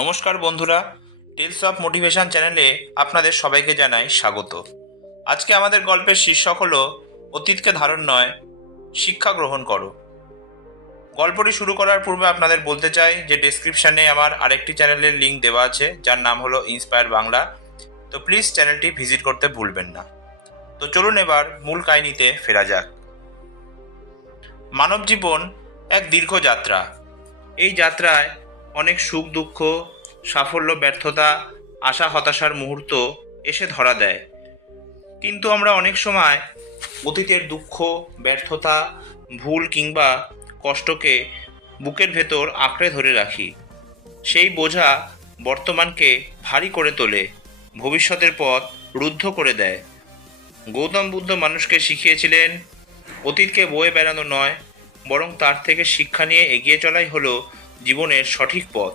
নমস্কার বন্ধুরা tales of motivation চ্যানেলে আপনাদের সবাইকে জানাই স্বাগত। আজকে আমাদের গল্পের শীর্ষক হলো, অতীতকে ধারণ নয়, শিক্ষা গ্রহণ করো। গল্পটি শুরু করার পূর্বে আপনাদের বলতে চাই যে ডেসক্রিপশানে আমার আরেকটি চ্যানেলের লিঙ্ক দেওয়া আছে, যার নাম হলো ইন্সপায়ার বাংলা তো প্লিজ চ্যানেলটি ভিজিট করতে ভুলবেন না। তো চলুন এবার মূল কাহিনীতে ফেরা যাক। মানব জীবন এক দীর্ঘ যাত্রা। এই যাত্রায় অনেক সুখ, দুঃখ, সাফল্য, ব্যর্থতা, আশা, হতাশার মুহূর্ত এসে ধরা দেয়। কিন্তু আমরা অনেক সময় অতীতের দুঃখ, ব্যর্থতা, ভুল কিংবা কষ্টকে বুকের ভেতর আঁকড়ে ধরে রাখি। সেই বোঝা বর্তমানকে ভারী করে তোলে, ভবিষ্যতের পথ রুদ্ধ করে দেয়। গৌতম বুদ্ধ মানুষকে শিখিয়েছিলেন, অতীতকে বয়ে বেড়ানো নয়, বরং তার থেকে শিক্ষা নিয়ে এগিয়ে চলাই হলো জীবনের সঠিক পথ।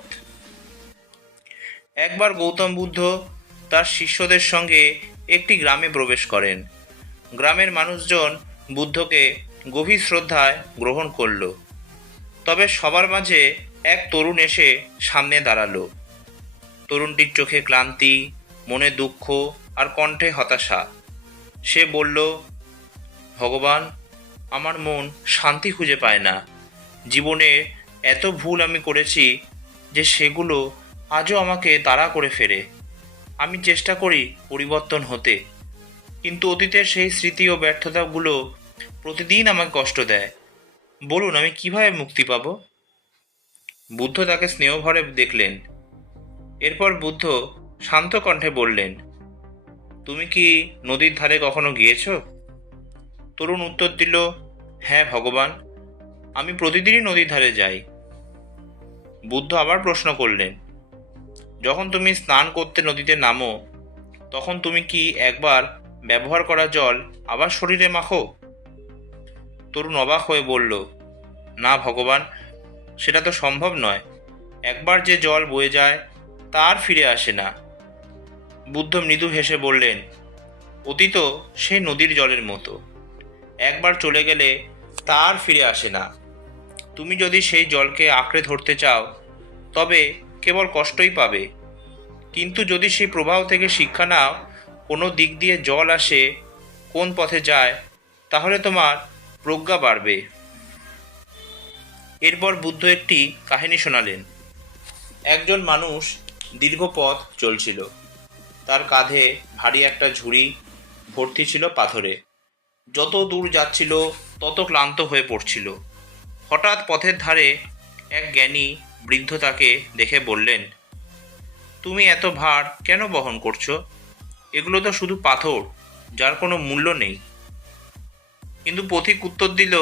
একবার গৌতম বুদ্ধ তার শিষ্যদের সঙ্গে একটি গ্রামে প্রবেশ করেন। গ্রামের মানুষজন বুদ্ধকে গভীর শ্রদ্ধায় গ্রহণ করল। তবে সবার মাঝে এক তরুণ এসে সামনে দাঁড়াল। তরুণটির চোখে ক্লান্তি, মনে দুঃখ আর কণ্ঠে হতাশা। সে বলল, ভগবান, আমার মন শান্তি খুঁজে পায় না। জীবনে এত ভুল আমি করেছি যে সেগুলো আজও আমাকে তাড়া করে ফেরে। আমি চেষ্টা করি পরিবর্তন হতে। কিন্তু অতীতের সেই স্মৃতি ও ব্যর্থতাগুলো প্রতিদিন আমাকে কষ্ট দেয়। বলুন, আমি কীভাবে মুক্তি পাব? বুদ্ধ তাকে স্নেহভরে দেখলেন। এরপর বুদ্ধ শান্ত কণ্ঠে বললেন, তুমি কি নদীর ধারে কখনো গিয়েছো? তরুণ উত্তর দিল হ্যাঁ ভগবান। আমি প্রতিদিনই নদীর ধারে যাই। বুদ্ধ আবার প্রশ্ন করলেন, যখন তুমি স্নান করতে নদীতে নামো, তখন তুমি কি একবার ব্যবহার করা জল আবার শরীরে মাখো? তরুণ অবাক হয়ে বলল, না ভগবান, সেটা তো সম্ভব নয়। একবার যে জল বয়ে যায়, তার ফিরে আসে না। বুদ্ধ মৃদু হেসে বললেন, অতীত সেই নদীর জলের মতো। একবার চলে গেলে তার ফিরে আসে না। তুমি যদি সেই জলকে আঁকড়ে ধরতে চাও, তবে কেবল কষ্টই পাবে। কিন্তু যদি সেই প্রবাহ থেকে শিক্ষা নাও, কোনো দিক দিয়ে জল আসে, কোন পথে যায়, তাহলে তোমার প্রজ্ঞা বাড়বে। এরপর বুদ্ধ একটি কাহিনী শোনালেন। একজন মানুষ দীর্ঘ পথ চলছিল। তার কাঁধে ভারী একটা ঝুড়ি ভর্তি ছিল পাথরে। যত দূর যাচ্ছিল, তত ক্লান্ত হয়ে পড়ছিল। হঠাৎ পথের ধারে এক জ্ঞানী বৃদ্ধ তাকে দেখে বললেন, তুমি এত ভার কেন বহন করছ? এগুলো তো শুধু পাথর, যার কোনো মূল্য নেই। কিন্তু পথিক উত্তর দিল,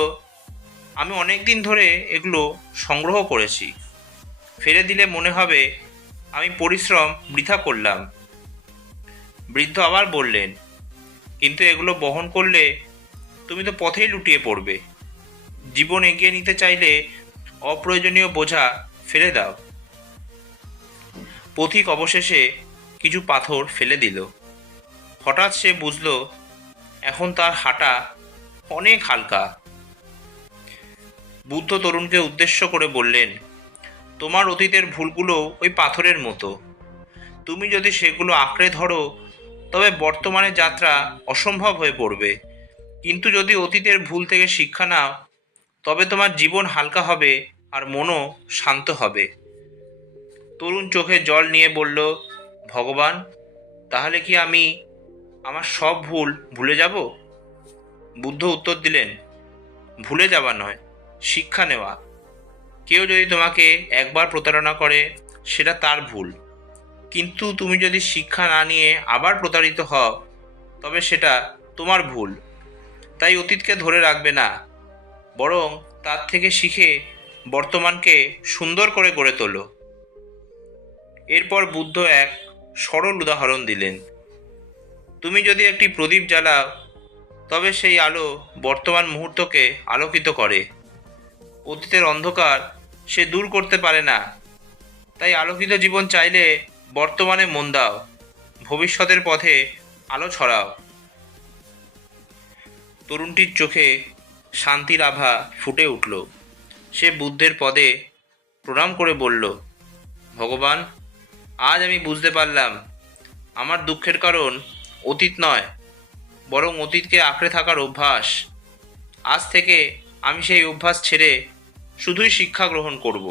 আমি অনেক দিন ধরে এগুলো সংগ্রহ করেছি। ফেলে দিলে মনে হবে আমি পরিশ্রম বৃথা করলাম। বৃদ্ধ আবার বললেন, কিন্তু এগুলো বহন করলে তুমি তো পথেই লুটিয়ে পড়বে। জীবন এগিয়ে নিতে চাইলে অপ্রয়োজনীয় বোঝা ফেলে দাও। পথিক অবশেষে কিছু পাথর ফেলে দিল। হঠাৎ সে বুঝল, এখন তার হাঁটা অনেক হালকা। বুদ্ধ তরুণকে উদ্দেশ্য করে বললেন, তোমার অতীতের ভুলগুলো ওই পাথরের মতো। তুমি যদি সেগুলো আঁকড়ে ধরো, তবে বর্তমানে যাত্রা অসম্ভব হয়ে পড়বে। কিন্তু যদি অতীতের ভুল থেকে শিক্ষা নাও তবে তোমার জীবন হালকা হবে আর মনও শান্ত হবে। তরুণ চোখে জল নিয়ে বলল, ভগবান, তাহলে কি আমি আমার সব ভুল ভুলে যাব? বুদ্ধ উত্তর দিলেন, ভুলে যাওয়া নয়, শিক্ষা নেওয়া। কেউ যদি তোমাকে একবার প্রতারণা করে, সেটা তার ভুল। কিন্তু তুমি যদি শিক্ষা না নিয়ে আবার প্রতারিত হও, তবে সেটা তোমার ভুল। তাই অতীতকে ধরে রাখবে না বরং তার থেকে শিখে বর্তমানকে সুন্দর করে গড়ে তোলো। এরপর বুদ্ধ এক সরল উদাহরণ দিলেন, তুমি যদি একটি প্রদীপ জ্বালাও, তবে সেই আলো বর্তমান মুহূর্তকে আলোকিত করে। অতীতের অন্ধকার সে দূর করতে পারে না। তাই আলোকিত জীবন চাইলে বর্তমানে মন দাও, ভবিষ্যতের পথে আলো ছড়াও। তরুণটির চোখে শান্তির আভা ফুটে উঠল। সে বুদ্ধের পদে প্রণাম করে বলল, ভগবান, আজ আমি বুঝতে পারলাম, আমার দুঃখের কারণ অতীত নয়, বরং অতীতকে আঁকড়ে থাকার অভ্যাস। আজ থেকে আমি সেই অভ্যাস ছেড়ে শুধুই শিক্ষা গ্রহণ করব।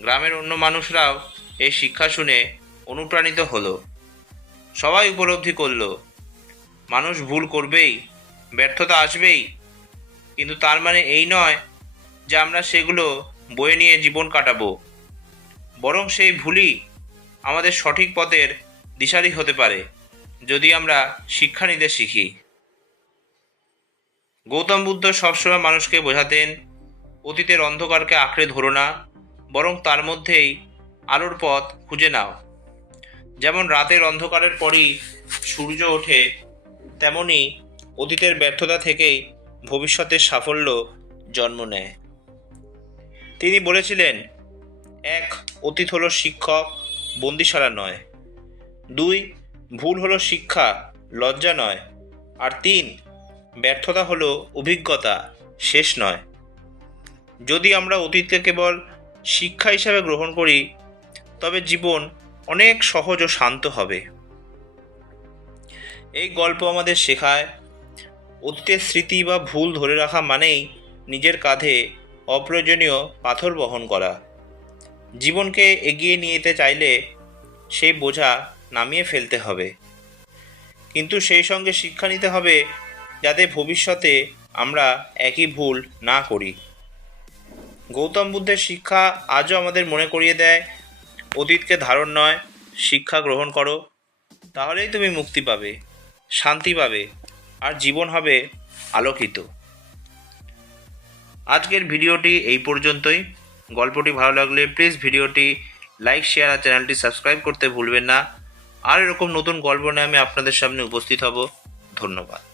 গ্রামের অন্য মানুষরাও এই শিক্ষা শুনে অনুপ্রাণিত হলো। সবাই উপলব্ধি করল, মানুষ ভুল করবেই ব্যর্থতা আসবেই। কিন্তু তার মানে এই নয় যে আমরা সেগুলো বয়ে নিয়ে জীবন কাটাবো। বরং সেই ভুলই আমাদের সঠিক পথের দিশারি হতে পারে, যদি আমরা শিক্ষা নিতে শিখি। গৌতম বুদ্ধ সবসময় মানুষকে বোঝাতেন, অতীতের অন্ধকারকে আঁকড়ে ধরো না, বরং তার মধ্যেই আলোর পথ খুঁজে নাও। যেমন রাতের অন্ধকারের পরই সূর্য ওঠে, তেমনি অতীতের ব্যর্থতা থেকেই ভবিষ্যতের সাফল্য জন্ম নেয়। তিনি বলেছিলেন, এক অতীত হলো শিক্ষক, বন্দিশালা নয়। দুই, ভুল হলো শিক্ষা, লজ্জা নয়। আর তিন, ব্যর্থতা হলো অভিজ্ঞতা, শেষ নয়। যদি আমরা অতীতকে কেবল শিক্ষা হিসাবে গ্রহণ করি, তবে জীবন অনেক সহজ ও শান্ত হবে। এই গল্প আমাদের শেখায় অতীতের স্মৃতি বা ভুল ধরে রাখা মানেই নিজের কাঁধে অপ্রয়োজনীয় পাথর বহন করা। জীবনকে এগিয়ে নিয়ে যেতে চাইলে সেই বোঝা নামিয়ে ফেলতে হবে। কিন্তু সেই সঙ্গে শিক্ষা নিতে হবে যাতে ভবিষ্যতে আমরা একই ভুল না করি। গৌতম বুদ্ধের শিক্ষা আজও আমাদের মনে করিয়ে দেয়, অতীতকে ধারণ নয়, শিক্ষা গ্রহণ করো। তাহলেই তুমি মুক্তি পাবে, শান্তি পাবে। আর জীবন হবে আলোকিত। আজকের ভিডিওটি এই পর্যন্তই। গল্পটি ভালো লাগলে প্লিজ ভিডিওটি লাইক শেয়ার আর চ্যানেলটি সাবস্ক্রাইব করতে ভুলবেন না। আর এরকম নতুন গল্প নিয়ে আমি আপনাদের সামনে উপস্থিত হব। ধন্যবাদ।